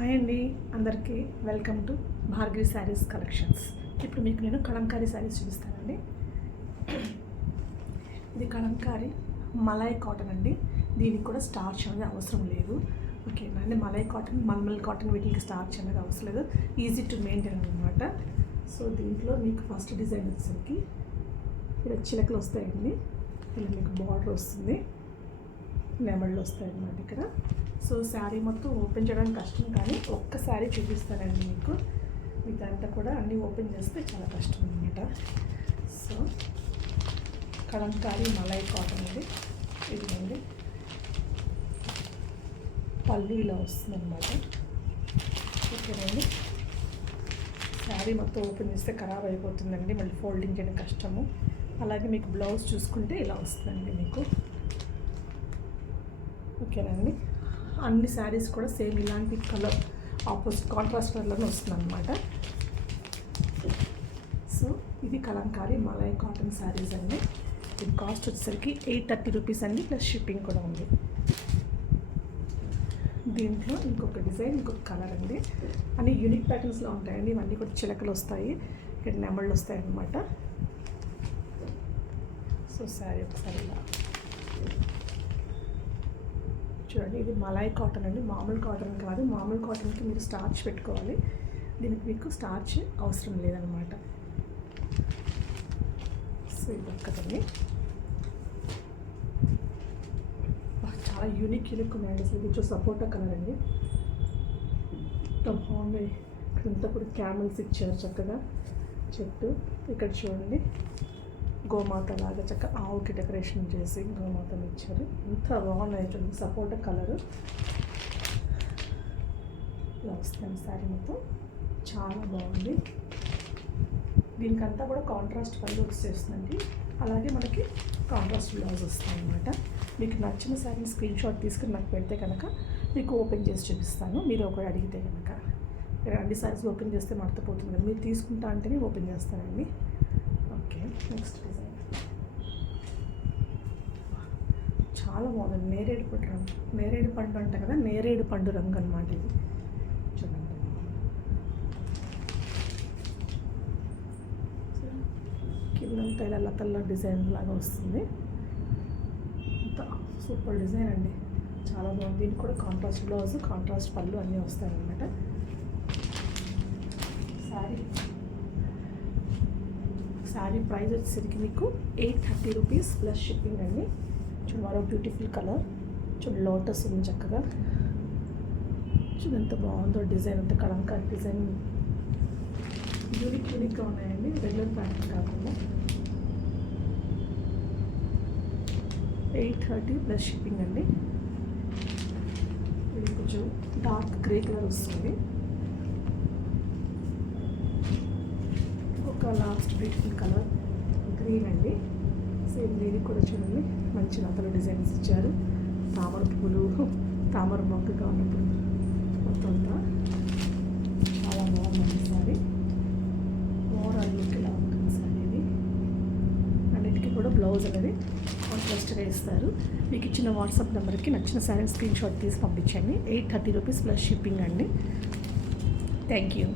Hi అండి, అందరికీ welcome to Bhargavi saris collections. ఇప్పుడు మీకు నేను కలంకారీ శారీస్ చూపిస్తానండి. ఇది కలంకారీ మలై కాటన్ అండి. దీనికి కూడా స్టార్చ్ అనేది అవసరం లేదు. ఓకేనా అండి. మలై కాటన్, మల్మల్ కాటన్ వీటికి స్టార్చ్ అనేది అవసరం లేదు. ఈజీ టు మెయింటైన్ అనమాట. సో దీంట్లో మీకు ఫస్ట్ డిజైన్ వచ్చేసరికి ఇలా చిలకలు వస్తాయండి. ఇలా మీకు బార్డర్ వస్తుంది, నెమళ్ళు వస్తాయి అన్నమాట ఇక్కడ. సో శారీ మొత్తం ఓపెన్ చేయడానికి కష్టం, కానీ ఒక్క శారీ చూపిస్తానండి మీకు. ఇదంతా కూడా అన్నీ ఓపెన్ చేస్తే చాలా కష్టం అనమాట. సో కలంకారీ మలై కాటన్ ఇది. ఇదిగోండి పళ్ళు ఇలా వస్తుంది అనమాట. ఓకేనండి. శారీ మొత్తం ఓపెన్ చేస్తే ఖరాబ్ అయిపోతుందండి, మళ్ళీ ఫోల్డింగ్ చేయడం కష్టము. అలాగే మీకు బ్లౌజ్ చూసుకుంటే ఇలా వస్తుందండి మీకు. ఓకేనండి. అన్ని శారీస్ కూడా సేమ్ ఇలాంటి కలర్ ఆపోజిట్ కాంట్రాస్ట్ కలర్లో వస్తుంది అనమాట. సో ఇది కలంకారీ మలై కాటన్ శారీస్ అండి. ఇది కాస్ట్ వచ్చేసరికి 830 రూపీస్ అండి, ప్లస్ షిప్పింగ్ కూడా ఉంది. దీంట్లో ఇంకొక డిజైన్, ఇంకొక కలర్ అండి. అన్ని యూనిక్ ప్యాటర్న్స్లో ఉంటాయండి. ఇవన్నీ కూడా చిలకలు వస్తాయి, ఇక్కడ నెమళ్ళు వస్తాయి అన్నమాట. సో శారీ ఒకసారి ఇలా చూడండి. ఇది మలై కాటన్ అండి, మామూలు కాటన్ కాదు. మామూలు కాటన్కి మీరు స్టార్చ్ పెట్టుకోవాలి, దీనికి మీకు స్టార్చ్ అవసరం లేదనమాట. సో ఇది ఒక్కదండి. చాలా యూనిక్ ఉన్నాయండి. అసలు ఇది సపోటా కలర్ అండి, ఎంత బాగుంది. ఇక్కడంతా కూడా క్యామెల్స్ ఇచ్చారు చక్కగా, చెట్టు. ఇక్కడ చూడండి గోమాత లాగా చక్కగా ఆవుకి డెకరేషన్ చేసి గోమాతను ఇచ్చారు. ఎంత బాగున్నాయి చూడండి. సపోటా కలరు ఇలా వస్తుంది శారీ మొత్తం, చాలా బాగుంది. దీనికంతా కూడా కాంట్రాస్ట్ పళ్ళు వచ్చేస్తుందండి. అలాగే మనకి కాంట్రాస్ట్ బ్లౌజ్ వస్తుంది అనమాట. మీకు నచ్చిన శారీని స్క్రీన్ షాట్ తీసుకుని నాకు పెడితే కనుక మీకు ఓపెన్ చేసి చూపిస్తాను. మీరు ఒకటి అడిగితే కనుక. అన్ని శారీస్ ఓపెన్ చేస్తే మడతపోతుంది కదా, మీరు తీసుకుంటా అంటేనే ఓపెన్ చేస్తానండి. ఓకే, నెక్స్ట్ డిజైన్ చాలా బాగుంది. నేరేడు పండు రంగు, నేరేడు పండు అంట కదా, నేరేడు పండు రంగు అనమాట ఇది. చూడండి, కిందంతా ఇలా లతల్ల డిజైన్ లాగా వస్తుంది. అంత సూపర్ డిజైన్ అండి, చాలా బాగుంది. దీనికి కూడా కాంట్రాస్ట్ బ్లౌజ్, కాంట్రాస్ట్ పళ్ళు అన్నీ వస్తాయి అన్నమాట. శారీ ప్రైస్ వచ్చేసరికి మీకు 830 రూపీస్ ప్లస్ షిప్పింగ్ అండి. చూడండి, మరో బ్యూటిఫుల్ కలర్. చూడండి, లోటస్ ఉంది చక్కగా. చూడండి ఎంత బాగుందో డిజైన్, అంతా కలంకారీ డిజైన్. యూనిక్గా ఉన్నాయండి, రెగ్యులర్ ప్యాటర్న్ కాకుండా. 830 ప్లస్ షిప్పింగ్ అండి. ఇది కొంచెం డార్క్ గ్రే కలర్ వస్తుంది. ఒక లాస్ట్ బ్యూటిఫుల్ కలర్ గ్రీన్ అండి. సేమ్ దీనికి కూడా చూడండి, మంచి నతల డిజైన్స్ ఇచ్చారు. తామర పువ్వులు, తామర మొక్కగా ఉన్నప్పుడు మొత్తం అంతా చాలా బాగుంది సారీ. ఓవరాల్ లుక్ ఇలా ఉంటుంది సారీ. ఇది అన్నిటికీ కూడా బ్లౌజ్ అనేది కాంట్రాస్ట్గా ఇస్తారు. మీకు ఇచ్చిన వాట్సాప్ నెంబర్కి నచ్చిన శారీ స్క్రీన్ షాట్ తీసి పంపించండి. 830 రూపీస్ ప్లస్ షిప్పింగ్ అండి. Thank you.